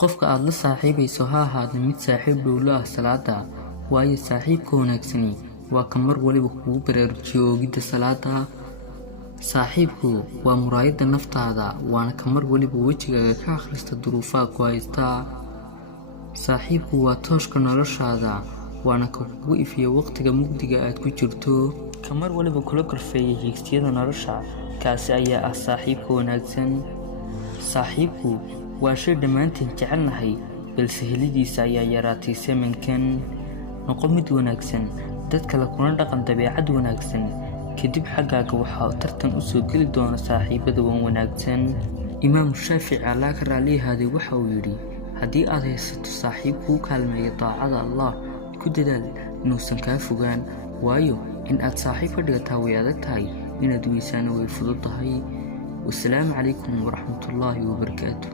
qofka aad la saaxiibayso ha ahaado mid saaxiib dhow la ah salaada, waayo saaxiibka wanaagsani waa ka mar waliba kugu baraarujiyo oogidda salaada. saaxiibku waa muraayadda naftaada, waana ka mar waliba wejigaaga ka akhrista duruufaha ku haysta. saaxiibku waa tooshka noloshaada, waana ka kugu ifiya waqtiga mugdiga aad ku jirto, ka mar waliba kula korfeeya hiigsiyada nolosha. kaasi ayaa ah saaxiibka wanaagsan. saaxiibku waa shay dhammaantiin jecelnahay, balse helidiisa ayaa yaraatay samankan. noqo mid wanaagsan, dad kale kuna dhaqan dabeecad wanaagsan, kadib xaggaaga waxaa tartan u soo geli doona saaxiibada wanaagsan. imaam shaafici Allah ka raali ahaaday waxa uu yidhi, haddii aad haysato saaxiib kuu kaalmeeya daacada Allah, ku dadaal inuusan kaa fogaan, waayo in aad saaxiib ka dhigataa way adag tahay, inaad weysaana way fudud tahay. والسلام عليكم ورحمة الله وبركاته.